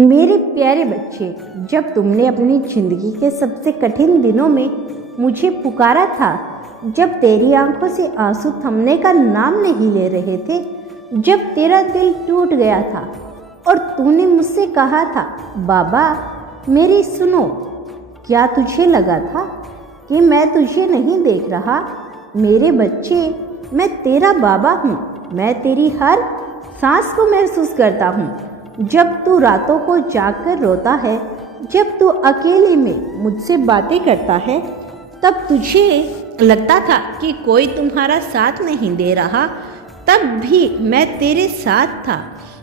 मेरे प्यारे बच्चे, जब तुमने अपनी जिंदगी के सबसे कठिन दिनों में मुझे पुकारा था, जब तेरी आंखों से आंसू थमने का नाम नहीं ले रहे थे, जब तेरा दिल टूट गया था और तूने मुझसे कहा था, बाबा मेरी सुनो, क्या तुझे लगा था कि मैं तुझे नहीं देख रहा? मेरे बच्चे, मैं तेरा बाबा हूँ। मैं तेरी हर सांस को महसूस करता हूँ। जब तू रातों को जागकर रोता है, जब तू अकेले में मुझसे बातें करता है, तब तुझे लगता था कि कोई तुम्हारा साथ नहीं दे रहा, तब भी मैं तेरे साथ था।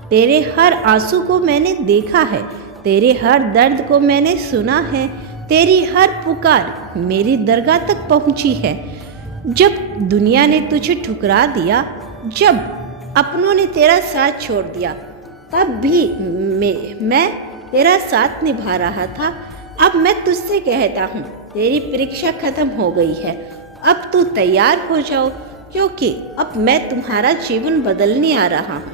तेरे हर आंसू को मैंने देखा है, तेरे हर दर्द को मैंने सुना है, तेरी हर पुकार मेरी दरगाह तक पहुंची है। जब दुनिया ने तुझे ठुकरा दिया, जब अपनों ने तेरा साथ छोड़ दिया, तब भी मैं तेरा साथ निभा रहा था। अब मैं तुझसे कहता हूँ, तेरी परीक्षा खत्म हो गई है। अब तू तैयार हो जाओ, क्योंकि अब मैं तुम्हारा जीवन बदलने आ रहा हूँ।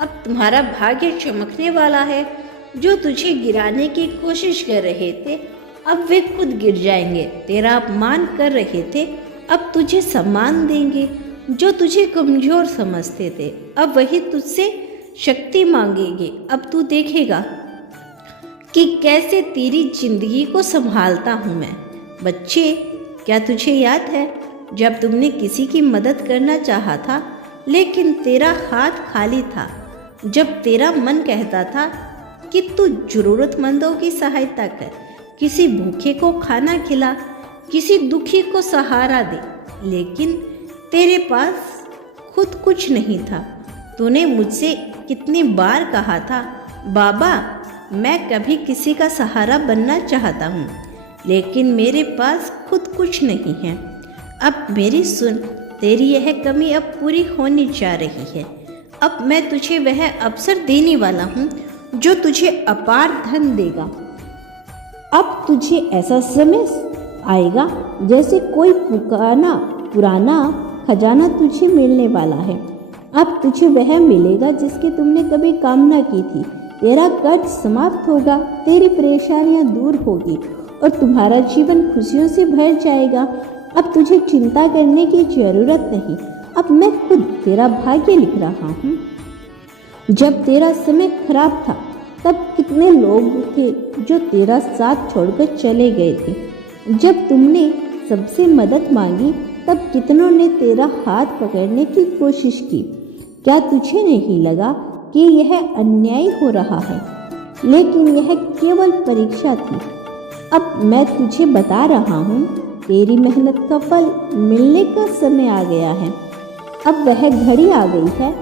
अब तुम्हारा भाग्य चमकने वाला है। जो तुझे गिराने की कोशिश कर रहे थे, अब वे खुद गिर जाएंगे। तेरा अपमान कर रहे थे, अब तुझे सम्मान देंगे। जो तुझे कमजोर समझते थे, अब वही तुझसे शक्ति मांगेंगे। अब तू देखेगा कि कैसे तेरी जिंदगी को संभालता हूँ मैं। बच्चे, क्या तुझे याद है जब तुमने किसी की मदद करना चाहा था, लेकिन तेरा हाथ खाली था? जब तेरा मन कहता था कि तू जरूरतमंदों की सहायता कर, किसी भूखे को खाना खिला, किसी दुखी को सहारा दे, लेकिन तेरे पास खुद कुछ नहीं था। तूने मुझसे कितनी बार कहा था, बाबा मैं कभी किसी का सहारा बनना चाहता हूँ, लेकिन मेरे पास खुद कुछ नहीं है। अब मेरी सुन, तेरी यह कमी अब पूरी होने जा रही है। अब मैं तुझे वह अवसर देने वाला हूँ जो तुझे अपार धन देगा। अब तुझे ऐसा समय आएगा जैसे कोई पुराना खजाना तुझे मिलने वाला है। अब तुझे वह मिलेगा जिसकी तुमने कभी कामना की थी। तेरा कर्ज समाप्त होगा, तेरी परेशानियां दूर होगी और तुम्हारा जीवन खुशियों से भर जाएगा। अब तुझे चिंता करने की जरूरत नहीं। अब मैं खुद तेरा भाग्य लिख रहा हूँ। जब तेरा समय खराब था, तब कितने लोग थे जो तेरा साथ छोड़कर चले गए थे। जब तुमने सबसे मदद मांगी, तब कितनों ने तेरा हाथ पकड़ने की कोशिश की। क्या तुझे नहीं लगा कि यह अन्याय हो रहा है? लेकिन यह केवल परीक्षा थी। अब मैं तुझे बता रहा हूँ, तेरी मेहनत का फल मिलने का समय आ गया है। अब वह घड़ी आ गई है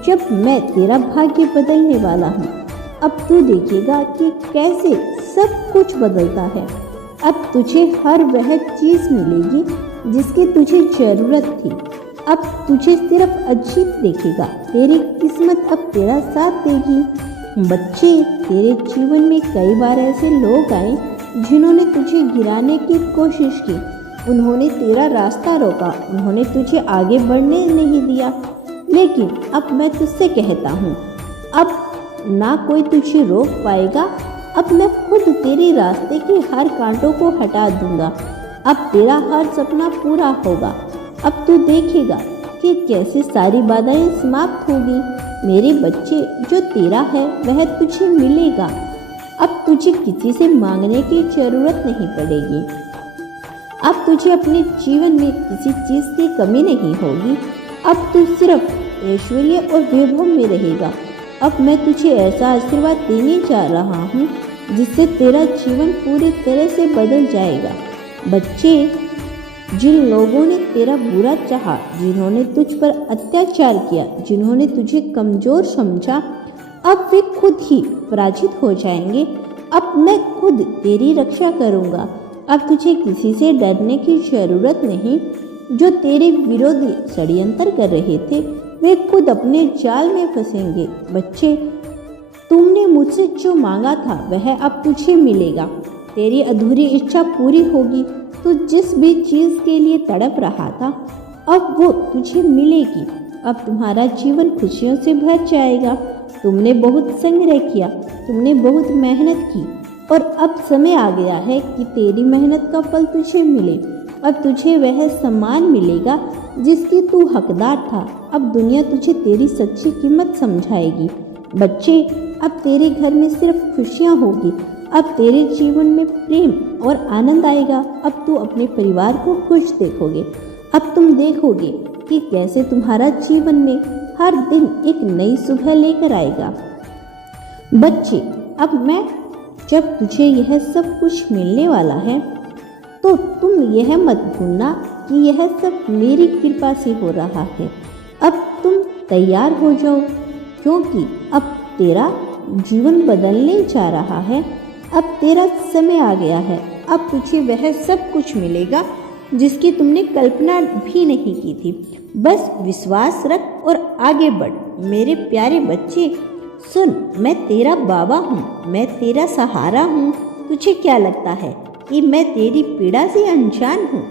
जब मैं तेरा भाग्य बदलने वाला हूँ। अब तू देखेगा कि कैसे सब कुछ बदलता है। अब तुझे हर वह चीज़ मिलेगी जिसकी तुझे ज़रूरत थी। अब तुझे सिर्फ अजीब देखेगा। तेरी किस्मत अब तेरा साथ देगी। बच्चे, तेरे जीवन में कई बार ऐसे लोग आए जिन्होंने तुझे गिराने की कोशिश की। उन्होंने तेरा रास्ता रोका, उन्होंने तुझे आगे बढ़ने नहीं दिया। लेकिन अब मैं तुझसे कहता हूँ, अब ना कोई तुझे रोक पाएगा। अब मैं खुद तेरे रास्ते के हर कांटों को हटा दूंगा। अब तेरा हर सपना पूरा होगा। अब तू देखेगा कि कैसे सारी बाधाएं समाप्त होगी। मेरे बच्चे, जो तेरा है वह तुझे मिलेगा। अब तुझे किसी से मांगने की जरूरत नहीं पड़ेगी। अब तुझे अपने जीवन में किसी चीज़ की कमी नहीं होगी। अब तू सिर्फ ऐश्वर्य और वैभव में रहेगा। अब मैं तुझे ऐसा आशीर्वाद देने जा रहा हूँ जिससे तेरा जीवन पूरी तरह से बदल जाएगा। बच्चे, जिन लोगों ने तेरा बुरा चाहा, जिन्होंने तुझ पर अत्याचार किया, जिन्होंने तुझे कमज़ोर समझा, अब वे खुद ही पराजित हो जाएंगे। अब मैं खुद तेरी रक्षा करूँगा। अब तुझे किसी से डरने की जरूरत नहीं। जो तेरे विरोधी षड्यंत्र कर रहे थे, वे खुद अपने जाल में फंसेंगे। बच्चे, तुमने मुझसे जो मांगा था वह अब तुझे मिलेगा। तेरी अधूरी इच्छा पूरी होगी। तू जिस भी चीज़ के लिए तड़प रहा था, अब वो तुझे मिलेगी। अब तुम्हारा जीवन खुशियों से भर जाएगा। तुमने बहुत संग्रह किया, तुमने बहुत मेहनत की और अब समय आ गया है कि तेरी मेहनत का फल तुझे मिले। अब तुझे वह सम्मान मिलेगा जिसकी तू हकदार था। अब दुनिया तुझे तेरी सच्ची कीमत समझाएगी। बच्चे, अब तेरे घर में सिर्फ खुशियाँ होगी। अब तेरे जीवन में प्रेम और आनंद आएगा। अब तू अपने परिवार को खुश देखोगे। अब तुम देखोगे कि कैसे तुम्हारा जीवन में हर दिन एक नई सुबह लेकर आएगा। बच्चे, अब जब तुझे यह सब कुछ मिलने वाला है तो तुम यह मत भूलना कि यह सब मेरी कृपा से हो रहा है। अब तुम तैयार हो जाओ, क्योंकि अब तेरा जीवन बदलने जा रहा है। अब तेरा समय आ गया है। अब तुझे वह सब कुछ मिलेगा जिसकी तुमने कल्पना भी नहीं की थी। बस विश्वास रख और आगे बढ़। मेरे प्यारे बच्चे, सुन, मैं तेरा बाबा हूँ, मैं तेरा सहारा हूँ। तुझे क्या लगता है कि मैं तेरी पीड़ा से अनजान हूँ?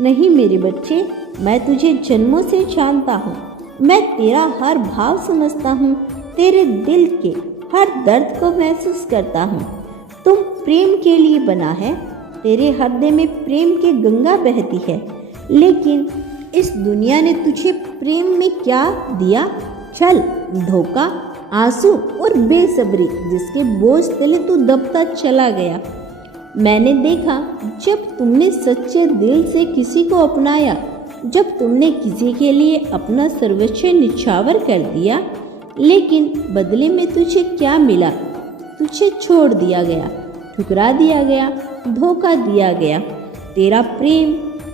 नहीं मेरे बच्चे, मैं तुझे जन्मों से जानता हूँ। मैं तेरा हर भाव समझता हूँ, तेरे दिल के हर दर्द को महसूस करता हूँ। तुम प्रेम के लिए बना है। तेरे हृदय में प्रेम की गंगा बहती है। लेकिन इस दुनिया ने तुझे प्रेम में क्या दिया? छल, धोखा, आंसू और बेसब्री, जिसके बोझ तले तू दबता चला गया। मैंने देखा जब तुमने सच्चे दिल से किसी को अपनाया, जब तुमने किसी के लिए अपना सर्वोच्च निछावर कर दिया, लेकिन बदले में तुझे क्या मिला? तुझे छोड़ दिया गया, ठुकरा दिया गया, धोखा दिया गया। तेरा प्रेम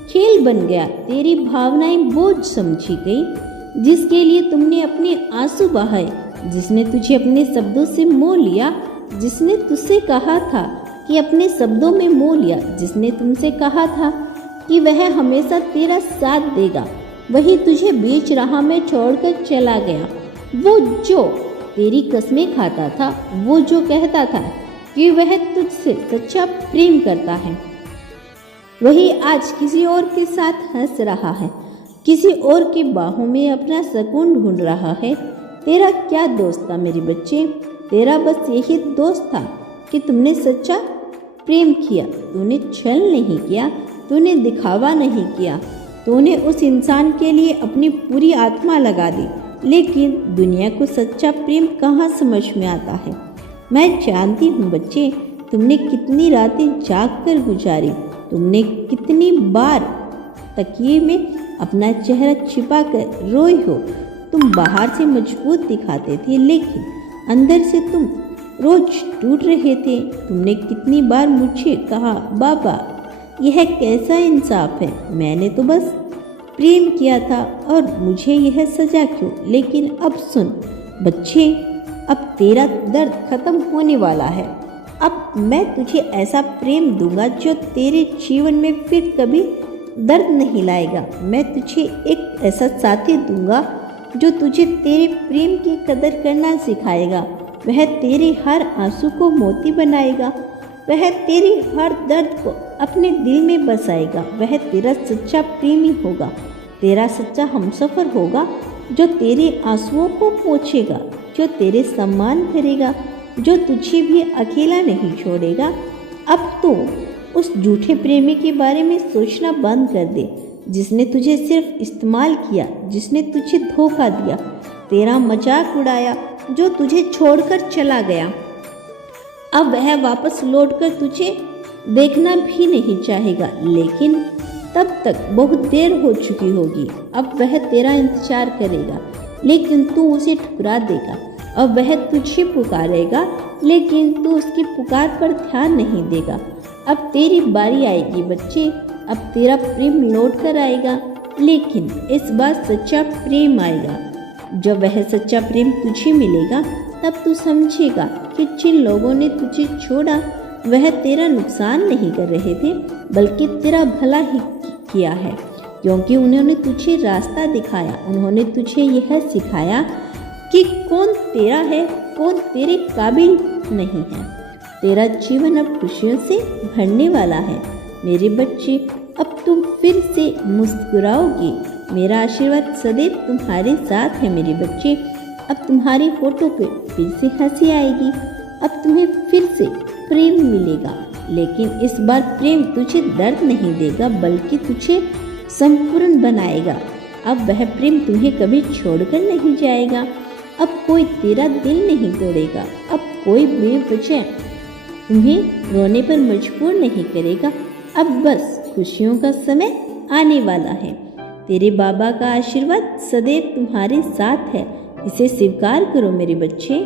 खेल बन गया, तेरी भावनाएं बोझ समझी गई। जिसके लिए तुमने अपने आंसू बहाए, जिसने तुझे अपने शब्दों से मोह लिया, जिसने तुझसे कहा था कि अपने शब्दों में मोह लिया, जिसने तुमसे कहा था कि वह हमेशा तेरा साथ देगा, वही तुझे बीच राह में छोड़कर चला गया। वो जो तेरी कस्में खाता था, वो जो कहता था कि वह तुझसे सच्चा प्रेम करता है, वही आज किसी और के साथ हंस रहा है, किसी और की बाहों में अपना सुकून ढूंढ रहा है। तेरा क्या दोस्त था मेरे बच्चे? तेरा बस यही दोस्त था कि तुमने सच्चा प्रेम किया। तूने छल नहीं किया, तूने दिखावा नहीं किया, तूने उस इंसान के लिए अपनी पूरी आत्मा लगा दी। लेकिन दुनिया को सच्चा प्रेम कहाँ समझ में आता है? मैं जानती हूँ बच्चे, तुमने कितनी रातें जाग कर गुजारी, तुमने कितनी बार तकिए में अपना चेहरा छिपा कर रोई हो। तुम बाहर से मजबूत दिखाते थे, लेकिन अंदर से तुम रोज टूट रहे थे। तुमने कितनी बार मुझे कहा, बाबा यह कैसा इंसाफ है, मैंने तो बस प्रेम किया था और मुझे यह सजा क्यों? लेकिन अब सुन बच्चे, अब तेरा दर्द खत्म होने वाला है। अब मैं तुझे ऐसा प्रेम दूंगा जो तेरे जीवन में फिर कभी दर्द नहीं लाएगा। मैं तुझे एक ऐसा साथी दूंगा जो तुझे तेरे प्रेम की कदर करना सिखाएगा। वह तेरे हर आंसू को मोती बनाएगा, वह तेरे हर दर्द को अपने दिल में बसाएगा। वह तेरा सच्चा प्रेमी होगा, तेरा सच्चा हमसफर होगा, जो तेरे आंसुओं को पोंछेगा, जो तेरे सम्मान करेगा, जो तुझे भी अकेला नहीं छोड़ेगा। अब तो उस झूठे प्रेमी के बारे में सोचना बंद कर दे, जिसने तुझे सिर्फ इस्तेमाल किया, जिसने तुझे धोखा दिया, तेरा मजाक उड़ाया, जो तुझे छोड़कर चला गया। अब वह वापस लौटकर तुझे देखना भी नहीं चाहेगा, लेकिन तब तक बहुत देर हो चुकी होगी। अब वह तेरा इंतजार करेगा, लेकिन तू उसे ठुकरा देगा। अब वह तुझे पुकारेगा, लेकिन तू उसकी पुकार पर ध्यान नहीं देगा। अब तेरी बारी आएगी बच्चे, अब तेरा प्रेम लौट कर आएगा, लेकिन इस बार सच्चा प्रेम आएगा। जब वह सच्चा प्रेम तुझे मिलेगा, तब तू समझेगा कि जिन लोगों ने तुझे छोड़ा वह तेरा नुकसान नहीं कर रहे थे, बल्कि तेरा भला ही किया है, क्योंकि उन्होंने तुझे रास्ता दिखाया। उन्होंने तुझे यह सिखाया कि कौन तेरा है, कौन तेरे काबिल नहीं है। तेरा जीवन अब खुशियों से भरने वाला है मेरे बच्चे। अब तुम फिर से मुस्कुराओगे। मेरा आशीर्वाद सदैव तुम्हारे साथ है मेरे बच्चे। अब तुम्हारी फोटो पे फिर से हंसी आएगी। अब तुम्हें फिर से प्रेम मिलेगा, लेकिन इस बार प्रेम तुझे दर्द नहीं देगा बल्कि तुझे संपूर्ण बनाएगा। अब वह प्रेम तुम्हें कभी छोड़कर नहीं जाएगा। अब कोई तेरा दिल नहीं तोड़ेगा। अब कोई बेवजह तुम्हें रोने पर मजबूर नहीं करेगा। अब बस खुशियों का समय आने वाला है। तेरे बाबा का आशीर्वाद सदैव तुम्हारे साथ है। इसे स्वीकार करो मेरे बच्चे।